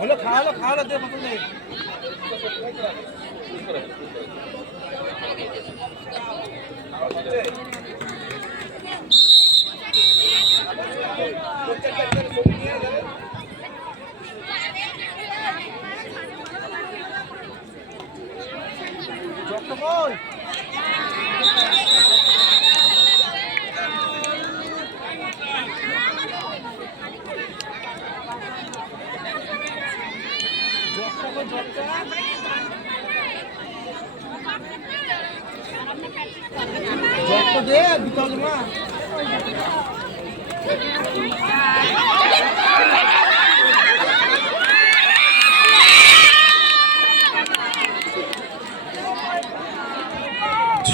হলো খাওয়ালো দে মতো নেই।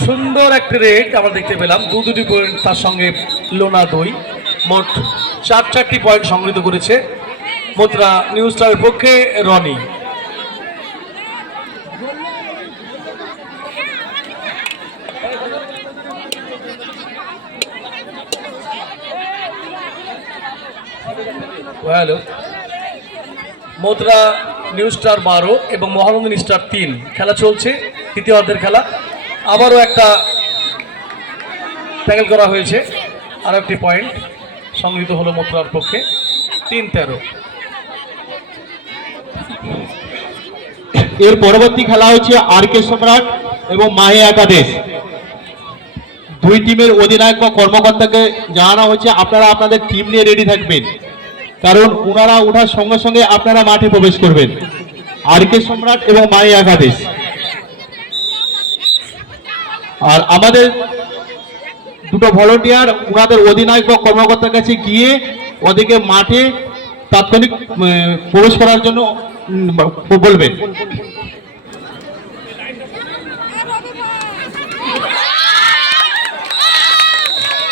সুন্দর একটি রেট আমরা দেখতে পেলাম, দুটি পয়েন্ট, তার সঙ্গে লোনা দই, মোট 4টি পয়েন্ট সংগৃহীত করেছে মুদ্রা নিউ স্টারের পক্ষে রনি। হ্যালো, মুদ্রা নিউ স্টার 12 এবং মহানন্দিনী স্টার 3 খেলা চলছে, তৃতীয় অর্ধের খেলা। আবারও একটা ট্যাকেল করা হয়েছে, আরও একটি পয়েন্ট সংগৃহীত হলো মুদ্রার পক্ষে 3-13। এর পরবর্তী খেলা হচ্ছে আর.কে সম্রাট এবং মাহি একাদশ। দুই টিমের অধিনায়ক বা কর্মকর্তাকে জানানো হচ্ছে আপনারা আপনাদের টিম নিয়ে রেডি থাকবেন, কারণ ওনারা ওঠার সঙ্গে সঙ্গে আপনারা মাঠে প্রবেশ করবেন। আর.কে সম্রাট এবং মাহি একাদশ। আর আমাদের দুটো ভলেন্টিয়ার ওনাদের অধিনায়ক বা কর্মকর্তার কাছে গিয়ে ওদেরকে মাঠে তাৎক্ষণিক প্রবেশ করার জন্য বলবেন।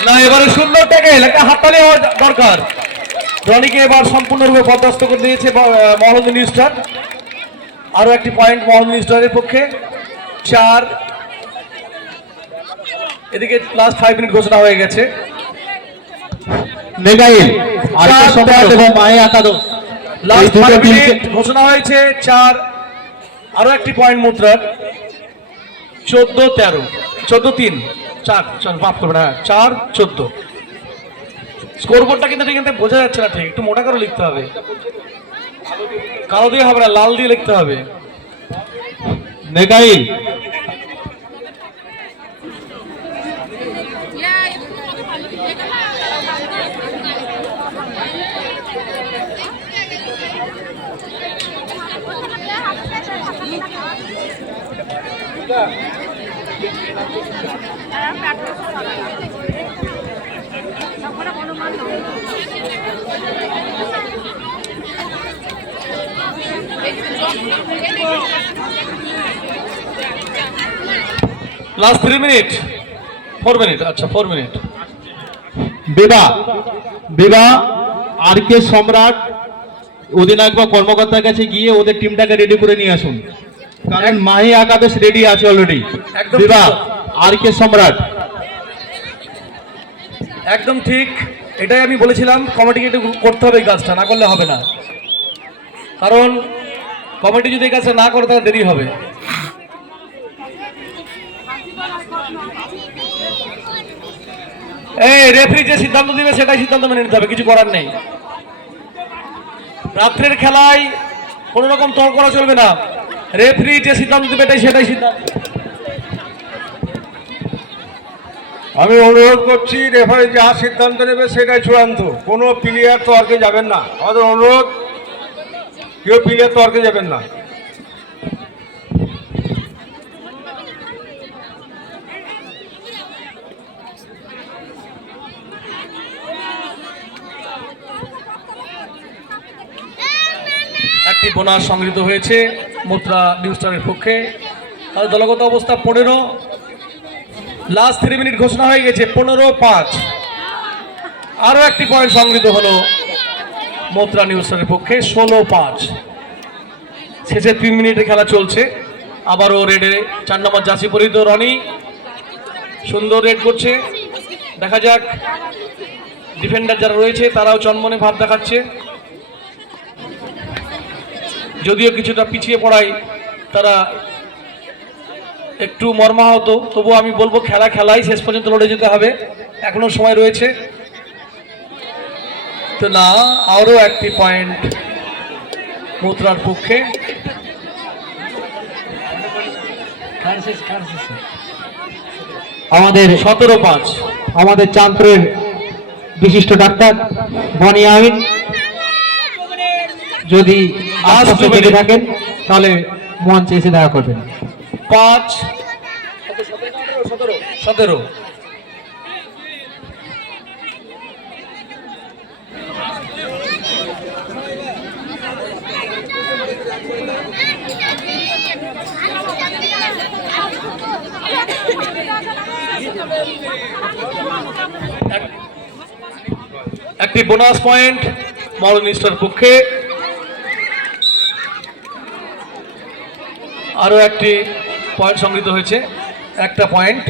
না, এবারে সুন্দর ট্যাকেল, একটা হাততালি হওয়ার দরকার। রনিকে এবার সম্পূর্ণরূপে পদস্থ করে দিয়েছে মহানন্দিনী স্টার। আরো একটি পয়েন্ট মহানন্দিনী স্টারের পক্ষে 4। এদিকে লাস্ট 5 মিনিট ঘোষণা হয়ে গেছে। মেগাইল আর.কে সম্রাট এবং মাহি একাদশ লাস্ট 5 মিনিট ঘোষণা হয়েছে 4। আরো একটি পয়েন্ট মুদ্রার 14-13, 14-3, 4 মাফ করবেন, হ্যাঁ 4-14। স্কোরবোর্ডটা কিন্তু ঠিক বোঝা যাচ্ছে না, ঠিক একটু মোটা করে লিখতে হবে, কালো দিয়ে হবে না, লাল দিয়ে লিখতে হবে। মেগাইল লাস্ট 3 মিনিট, 4 মিনিট, আচ্ছা 4 মিনিট। বিভা আর.কে সম্রাট অধিনায়ক বা কর্মকর্তার কাছে গিয়ে ওদের টিমটাকে রেডি করে নিয়ে আসুন, কারণ মাহি একাদশ রেডি আছে অলরেডি। বিভা আর.কে সম্রাট একদম ঠিক, এটাই আমি বলেছিলাম কমিটিকে একটু করতে হবে এই কাজটা, না করলে হবে না, কারণ কমিটি যদি এই কাজটা না করে তাহলে দেরি হবে। এই রেফারি যে সিদ্ধান্ত দিবে সেটাই সিদ্ধান্ত মেনে নিতে হবে, কিছু করার নেই। রাত্রের খেলায় কোনো রকম তর্ক করা চলবে না, রেফারি যে সিদ্ধান্ত দিবে সেটাই সিদ্ধান্ত। আমি অনুরোধ করছি, রেফারি যা সিদ্ধান্ত নেবে সেটাই চূড়ান্ত, কোনো প্লেয়ার তর্কে যাবেন না। আমাদের অনুরোধ, কেউ প্লেয়ার তর্কে যাবেন না। একটি বোনাস সংগৃহীত হয়েছে মুদ্রা নিউ স্টারের পক্ষে। আর দলগত অবস্থা 15। লাস্ট 3 মিনিট ঘোষণা হয়ে গেছে 15-5। আরও একটি পয়েন্ট সংগৃহীত হলো মুদ্রা নিউ স্টারের পক্ষে 16-5। শেষে 3 মিনিটের খেলা চলছে। আবারও রেডে 4 নম্বর জার্সি পরিহিত রনি সুন্দর রেড করছে। দেখা যাক ডিফেন্ডার যারা রয়েছে তারাও চনমনে ভাব দেখাচ্ছে, যদিও কিছুটা পিছিয়ে পড়ায় তারা একটু মর্মাহত, তবু আমি বলবো খেলাই শেষ পর্যন্ত লড়ে যেতে হবে, এখনো সময় রয়েছে। তো না, আরও একটি পয়েন্ট মথুরার পক্ষে। আমাদের 17-5। আমাদের চাঁদপুরের বিশিষ্ট ডাক্তার বনিয়ামিন যদি আশপাশে থেকে থাকেন তাহলে মঞ্চে এসে দেখা করবেন। 5 17। একটি বোনাস পয়েন্ট মডার্ন স্টার পক্ষে, আরও একটি পয়েন্ট সংগৃহীত হয়েছে, একটা পয়েন্ট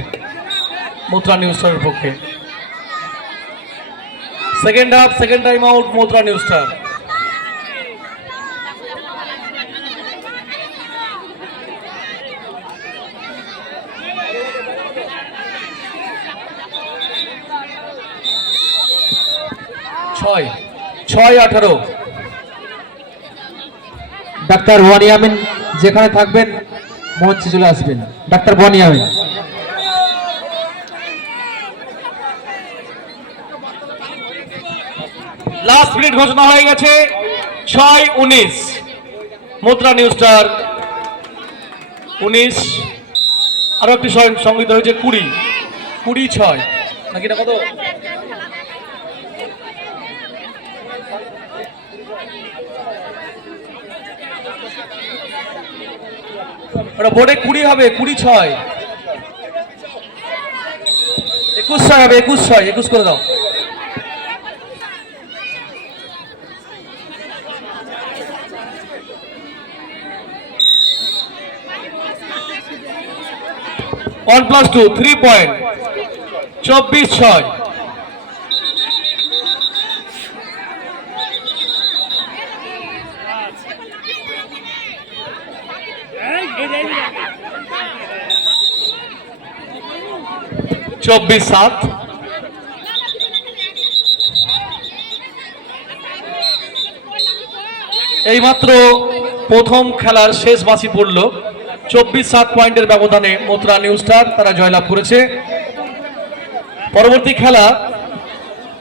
মথুরা নিউ স্টারের পক্ষে। Second half, second time out Mathura new star. ছয় 18। ডাক্তার বনিয়ামিন যেখানে থাকবেন মঞ্চে চলে আসবেন। ডাক্তার বনিয়ামিন। লাস্ট মিনিট ঘোষণা হয়ে গেছে, 6-19 মথুরা নিউ স্টার 19। আরো একটি সংগীত হয়েছে 20-6 নাকি না কত? বোর্ডে 20 হবে, 20-6 21-6 হবে, 21-6 21 করে দাও। +1 + 2 3 পয়েন্ট, 24-6। এইমাত্র প্রথম খেলার শেষ বাঁশি পড়ল, 24-7 পয়েন্টের ব্যবধানে মথুরা নিউ স্টার তারা জয়লাভ করেছে। পরবর্তী খেলা